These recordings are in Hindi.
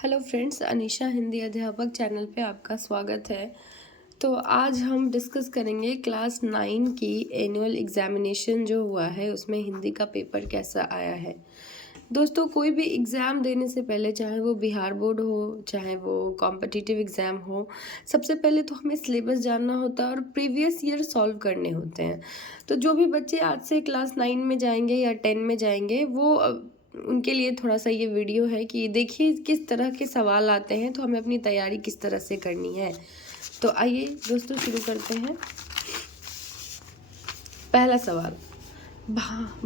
हेलो फ्रेंड्स, अनीशा हिंदी अध्यापक चैनल पे आपका स्वागत है। तो आज हम डिस्कस करेंगे क्लास 9 की एनुअल एग्जामिनेशन जो हुआ है उसमें हिंदी का पेपर कैसा आया है। दोस्तों, कोई भी एग्ज़ाम देने से पहले, चाहे वो बिहार बोर्ड हो, चाहे वो कॉम्पिटिटिव एग्ज़ाम हो, सबसे पहले तो हमें सिलेबस जानना होता है और प्रीवियस ईयर सॉल्व करने होते हैं। तो जो भी बच्चे आज से क्लास 9 में जाएंगे या 10 में जाएंगे, वो उनके लिए थोड़ा सा ये वीडियो है कि देखिए किस तरह के सवाल आते हैं, तो हमें अपनी तैयारी किस तरह से करनी है। तो आइए दोस्तों शुरू करते हैं। पहला सवाल,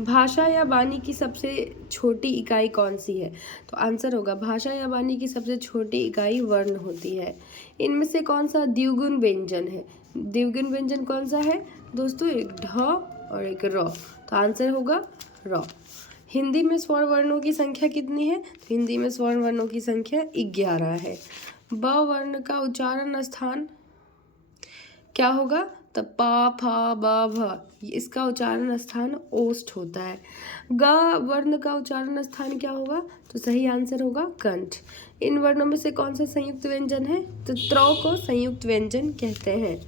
भाषा या वाणी की सबसे छोटी इकाई कौन सी है? तो आंसर होगा भाषा या वाणी की सबसे छोटी इकाई वर्ण होती है। इनमें से कौन सा द्विगुण व्यंजन है? द्विगुण व्यंजन कौन सा है दोस्तों? एक ढ और एक र। तो आंसर होगा र। हिंदी में स्वर्ण वर्णों की संख्या कितनी है? तो हिंदी में स्वर्ण वर्णों की संख्या 11 है। ब वर्ण का उच्चारण स्थान क्या होगा? तो पा फा बा भ, इसका उच्चारण स्थान ओष्ठ होता है। ग वर्ण का उच्चारण स्थान क्या होगा? तो सही आंसर होगा कंठ। इन वर्णों में से कौन सा संयुक्त व्यंजन है? तो त्र को संयुक्त व्यंजन कहते हैं।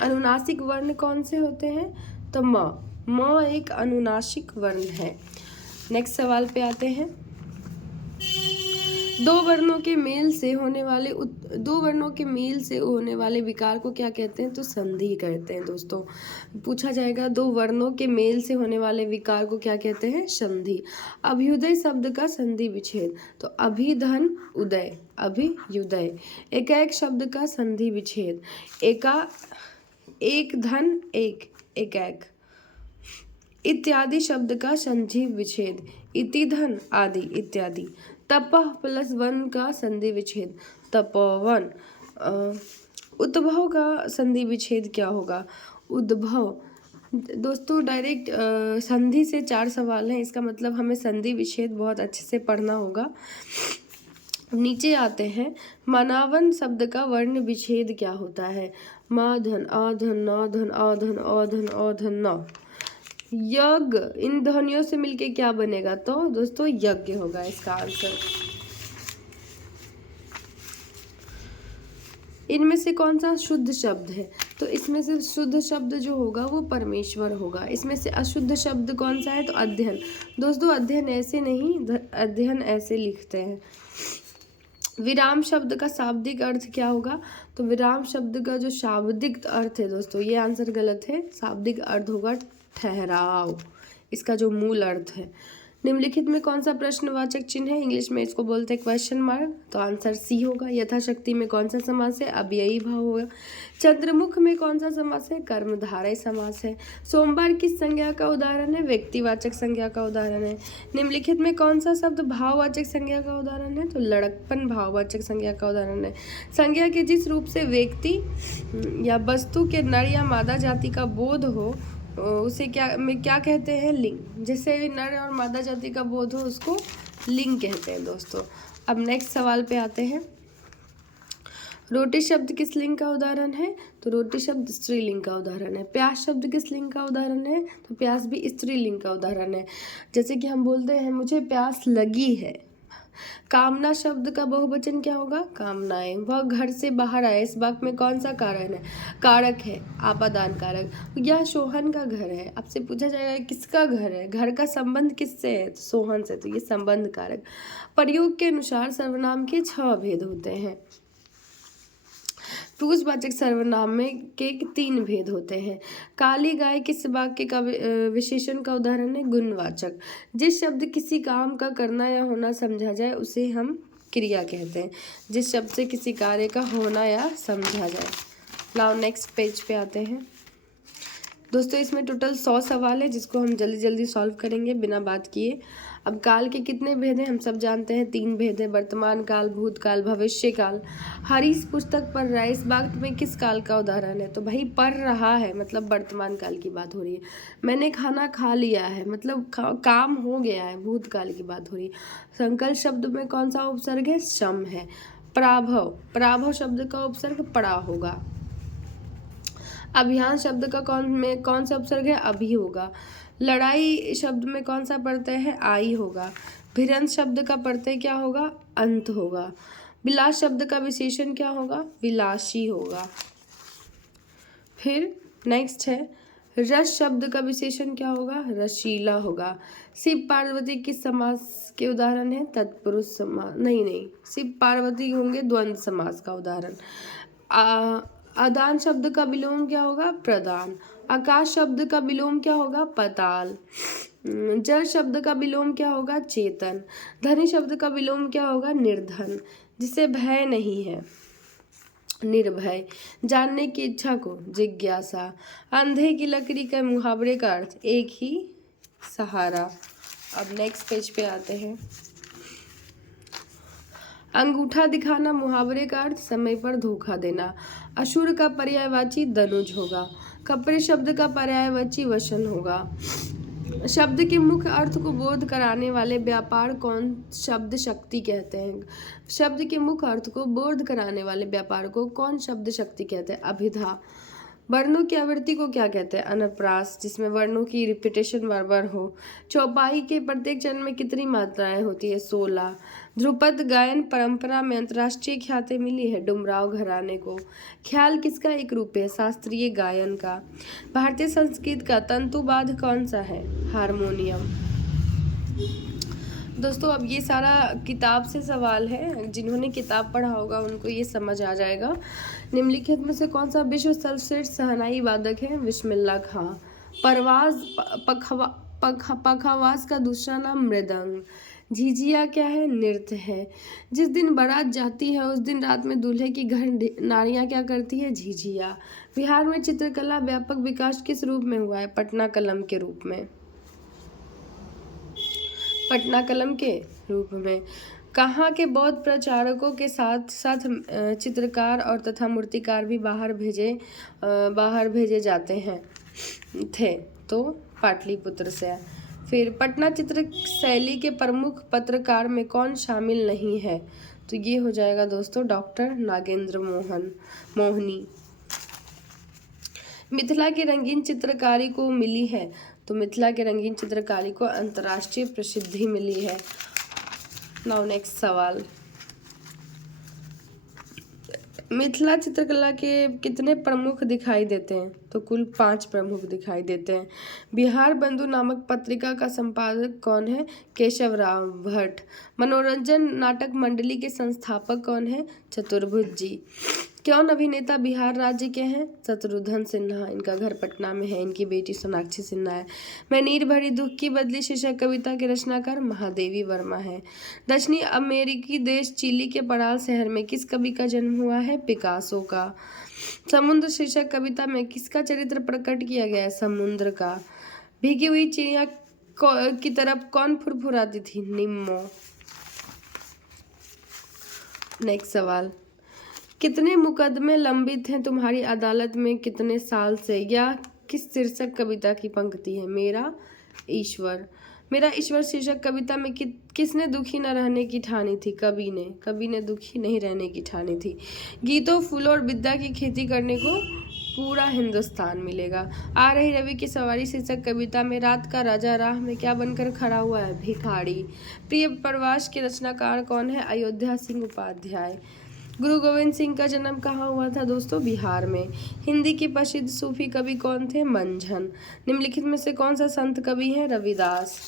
अनुनासिक वर्ण कौन से होते हैं? तो म एक अनुनासिक वर्ण है। नेक्स्ट सवाल पे आते हैं। दो वर्णों के मेल से होने वाले विकार को क्या कहते हैं? तो संधि कहते हैं। दोस्तों, पूछा जाएगा दो वर्णों के मेल से होने वाले विकार को क्या कहते हैं? संधि। अभ्युदय शब्द का संधि विच्छेद, तो अभिधन उदय, अभियुदय। एकाएक शब्द का संधि विच्छेद, एक धन एक, एकाएक। इत्यादि शब्द का संधि विच्छेद, इति धन आदि इत्यादि। तपः प्लस वन का संधि विच्छेद, तपोवन। उद्भव का संधि विच्छेद क्या होगा? उद्भव। दोस्तों, डायरेक्ट संधि से 4 सवाल हैं, इसका मतलब हमें संधि विच्छेद बहुत अच्छे से पढ़ना होगा। नीचे आते हैं। मनावन शब्द का वर्ण विच्छेद क्या होता है? मा धन आ धन ना धन आ धन अ धन अ धन न। यज्ञ, इन ध्वनियों से मिलके क्या बनेगा? तो दोस्तों यज्ञ होगा इसका आंसर। इनमें से कौन सा शुद्ध शब्द है? तो इसमें से शुद्ध शब्द जो होगा वो परमेश्वर होगा। इसमें से अशुद्ध शब्द कौन सा है? तो अध्ययन। दोस्तों, अध्ययन ऐसे नहीं, अध्ययन ऐसे लिखते हैं। विराम शब्द का शाब्दिक अर्थ क्या होगा? तो विराम शब्द का जो शाब्दिक अर्थ है दोस्तों, ये आंसर गलत है। शाब्दिक अर्थ होगा ठहराव, इसका जो मूल अर्थ है। निम्नलिखित में कौन सा प्रश्नवाचक चिन्ह है? इंग्लिश में इसको बोलते हैं क्वेश्चन मार्क, तो आंसर सी होगा। यथाशक्ति में कौन सा समास है? अव्ययी भाव होगा। चंद्रमुख में कौन सा समास है? कर्मधारय समास है। सोमवार किस संज्ञा का उदाहरण है? व्यक्तिवाचक संज्ञा का उदाहरण है। निम्नलिखित में कौन सा शब्द भाववाचक संज्ञा का उदाहरण है? तो लड़कपन भाववाचक संज्ञा का उदाहरण है। संज्ञा के जिस रूप से व्यक्ति या वस्तु के नर या मादा जाति का बोध हो उसे क्या कहते हैं? लिंग। जैसे नर और मादा जाति का बोध हो उसको लिंग कहते हैं। दोस्तों, अब नेक्स्ट सवाल पे आते हैं। रोटी शब्द किस लिंग का उदाहरण है? तो रोटी शब्द स्त्रीलिंग का उदाहरण है। प्यास शब्द किस लिंग का उदाहरण है? तो प्यास भी स्त्रीलिंग का उदाहरण है। जैसे कि हम बोलते हैं मुझे प्यास लगी है। कामना शब्द का बहुवचन क्या होगा? कामनाएं। वह घर से बाहर आए, इस वाक्य में कौन सा कारण है? कारक है, आपादान कारक। यह सोहन का घर है। आपसे पूछा जाएगा किसका घर है? घर का संबंध किससे है? तो सोहन से, तो ये संबंध कारक। प्रयोग के अनुसार सर्वनाम के 6 भेद होते हैं। पुरुषवाचक सर्वनाम में के 3 भेद होते हैं। काली गाय किस वाक्य का विशेषण का उदाहरण है? गुणवाचक। जिस शब्द किसी काम का करना या होना समझा जाए उसे हम क्रिया कहते हैं। जिस शब्द से किसी कार्य का होना या समझा जाए। नाउ नेक्स्ट पेज पे आते हैं। दोस्तों, इसमें टोटल 100 सवाल है जिसको हम जल्दी जल्दी सॉल्व करेंगे बिना बात किए। अब काल के कितने भेद हैं? हम सब जानते हैं 3 भेद है, वर्तमान काल, भूतकाल, भविष्य काल। हरीश पुस्तक पढ़ रहा है, इस वाक्य में किस काल का उदाहरण है? तो भाई पढ़ रहा है, मतलब वर्तमान काल की बात हो रही है। मैंने खाना खा लिया है, मतलब काम हो गया है, भूतकाल की बात हो रही है। संकल्प शब्द में कौन सा उपसर्ग है? सम है। पराभव शब्द का उपसर्ग पड़ा होगा। अभियान शब्द का कौन सा उपसर्ग है? अभी होगा। लड़ाई शब्द में कौन सा प्रत्यय है? आई होगा। भिरंत शब्द का प्रत्यय क्या होगा? अंत होगा। विलास शब्द का विशेषण क्या होगा? विलासी होगा। फिर नेक्स्ट है रस शब्द का विशेषण क्या होगा? रसीला होगा। शिव पार्वती किस समास के उदाहरण है? तत्पुरुष समास, नहीं, शिव पार्वती होंगे द्वंद्व समास का उदाहरण। आदान शब्द का विलोम क्या होगा? प्रदान। आकाश शब्द का विलोम क्या होगा? पाताल। जल शब्द का विलोम क्या होगा? चेतन। धनी शब्द का विलोम क्या होगा? निर्धन। जिसे भय नहीं है, निर्भय। जानने की इच्छा को जिज्ञासा। अंधे की लकड़ी के मुहावरे का अर्थ एक ही सहारा। अब नेक्स्ट पेज पे आते हैं। अंगूठा दिखाना मुहावरे का अर्थ समय पर धोखा देना। असुर का पर्यायवाची दनुज होगा। कपड़े शब्द का पर्यायवाची वसन होगा। शब्द के मुख्य अर्थ को बोध कराने वाले व्यापार कौन शब्द शक्ति कहते हैं? शब्द के मुख्य अर्थ को बोध कराने वाले व्यापार को कौन शब्द शक्ति कहते हैं? अभिधा। वर्णों की आवृत्ति को क्या कहते हैं? अनप्रास, जिसमें वर्णों की रिपीटेशन बार बार हो। चौपाई के प्रत्येक चरण में कितनी मात्राएं होती है? 16। ध्रुपद गायन परंपरा में अंतर्राष्ट्रीय ख्याति मिली है डुमराव घराने को। ख्याल किसका एक रूप है? शास्त्रीय गायन का। भारतीय संस्कृत का तंतुवाद्य कौन सा है? हारमोनियम। दोस्तों अब ये सारा किताब से सवाल है, जिन्होंने किताब पढ़ा होगा उनको ये समझ आ जाएगा। निम्नलिखित में से कौन सा विश्व सर्वश्रेष्ठ शहनाई वादक है? बिस्मिल्लाह खां। परवाज पखावाज का दूसरा नाम मृदंग। झिझिया क्या है? नृत्य है। जिस दिन बारात जाती है उस दिन रात में दूल्हे की घर नारियां क्या करती है? झिझिया। बिहार में चित्रकला व्यापक विकास किस रूप में हुआ है? पटना कलम के रूप में। पटना कलम के रूप में। कहाँ के बौद्ध प्रचारकों के साथ साथ चित्रकार और तथा मूर्तिकार भी बाहर भेजे जाते हैं थे? तो पाटलिपुत्र से। फिर पटना चित्र शैली के प्रमुख पत्रकार में कौन शामिल नहीं है? तो ये हो जाएगा दोस्तों डॉक्टर नागेंद्र मोहनी। मिथिला की रंगीन चित्रकारी को मिली है? तो मिथिला के रंगीन चित्रकारी को अंतर्राष्ट्रीय प्रसिद्धि मिली है। नाउ नेक्स्ट सवाल। मिथिला चित्रकला के कितने प्रमुख दिखाई देते हैं? तो कुल 5 प्रमुख दिखाई देते हैं। बिहार बंधु नामक पत्रिका का संपादक कौन है? केशवराव भट्ट। मनोरंजन नाटक मंडली के संस्थापक कौन है? चतुर्भुज जी। कौन अभिनेता बिहार राज्य के हैं? शत्रुघ्न सिन्हा। इनका घर पटना में है, इनकी बेटी सोनाक्षी सिन्हा है। मैं नीर भरी दुख की बदली शीर्षक कविता के रचनाकार महादेवी वर्मा है। दक्षिणी अमेरिकी देश चिली के पराल शहर में किस कवि का जन्म हुआ है? पिकासो का। समुद्र शीर्षक कविता में किसका चरित्र प्रकट किया गया है? समुद्र का। भीगी हुई चिड़िया की तरफ कौन फुरफुराती थी? निम्मो। नेक्स्ट सवाल। कितने मुकदमे लंबित हैं तुम्हारी अदालत में कितने साल से? या किस शीर्षक कविता की पंक्ति है? मेरा ईश्वर। मेरा ईश्वर शीर्षक कविता में किसने दुखी न रहने की ठानी थी? कवि ने दुखी नहीं रहने की ठानी थी। गीतों फूलों और विद्या की खेती करने को पूरा हिंदुस्तान मिलेगा। आ रही रवि की सवारी शीर्षक कविता में रात का राजा राह में क्या बनकर खड़ा हुआ है? भिखारी। प्रिय प्रवास के रचनाकार कौन है? अयोध्या सिंह उपाध्याय। गुरु गोविंद सिंह का जन्म कहाँ हुआ था दोस्तों? बिहार में। हिंदी की प्रसिद्ध सूफी कवि कौन थे? मंझन। निम्नलिखित में से कौन सा संत कवि है? रविदास।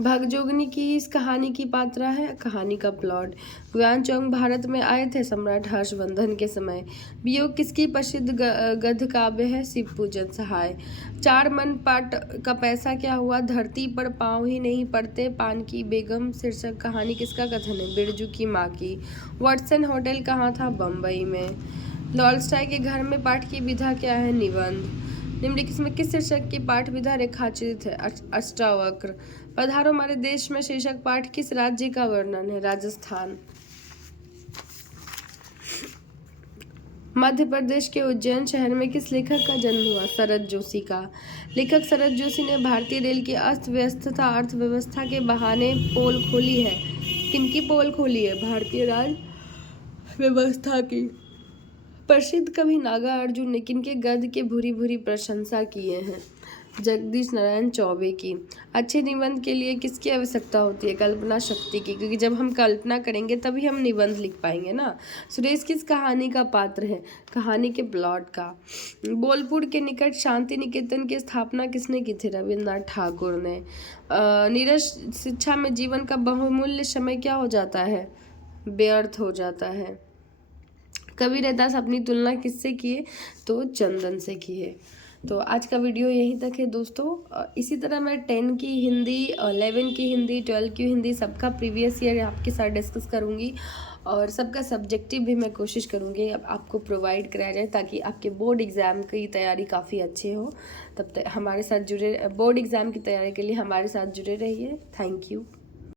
भगजोगनी की इस कहानी की पात्रा है? कहानी का प्लॉट। ज्ञानचौंग भारत में आए थे सम्राट हर्षवर्धन के समय। वियोग किसकी प्रसिद्ध गद्य काव्य है? शिव पूजन सहाय। 4 मन पाट का पैसा क्या हुआ? धरती पर पाँव ही नहीं पड़ते पान की बेगम शीर्षक कहानी किसका कथन है? बिरजू की माँ की। वाटसन होटल कहाँ था? बम्बई में। टॉल्स्टॉय के घर में पाठ की विधा क्या है? निबंध। निम्नलिखित में किस शीर्षक की पाठ विधा रेखाचित है? अष्टावक्र। पधारो हमारे देश में शीर्षक पाठ किस राज्य का वर्णन है? राजस्थान। मध्य प्रदेश के उज्जैन शहर में किस लेखक का जन्म हुआ? शरद जोशी का। लेखक शरद जोशी ने भारतीय रेल की अस्त व्यस्तता अर्थव्यवस्था के बहाने पोल खोली है। किनकी पोल खोली है? भारतीय राज व्यवस्था की। प्रसिद्ध कवि नागार्जुन ने किनके गद्य के भूरी भूरी प्रशंसा किए हैं? जगदीश नारायण चौबे की। अच्छे निबंध के लिए किसकी आवश्यकता होती है? कल्पना शक्ति की, क्योंकि जब हम कल्पना करेंगे तभी हम निबंध लिख पाएंगे ना। सुरेश किस कहानी का पात्र है? कहानी के प्लॉट का। बोलपुर के निकट शांति निकेतन की स्थापना किसने की थी? रविन्द्रनाथ ठाकुर ने। नीरज शिक्षा में जीवन का बहुमूल्य समय क्या हो जाता है? व्यर्थ हो जाता है। कबीर रैदास अपनी तुलना किससे किए? तो चंदन से किए। तो आज का वीडियो यहीं तक है दोस्तों। इसी तरह मैं 10 की हिंदी, 11 की हिंदी, 12 की हिंदी सबका प्रीवियस ईयर आपके साथ डिस्कस करूंगी और सबका सब्जेक्टिव भी मैं कोशिश करूंगी अब आपको प्रोवाइड कराया जाए, ताकि आपके बोर्ड एग्ज़ाम की तैयारी काफ़ी अच्छी हो। तब तक हमारे साथ जुड़े, बोर्ड एग्ज़ाम की तैयारी के लिए हमारे साथ जुड़े रहिए। Thank you.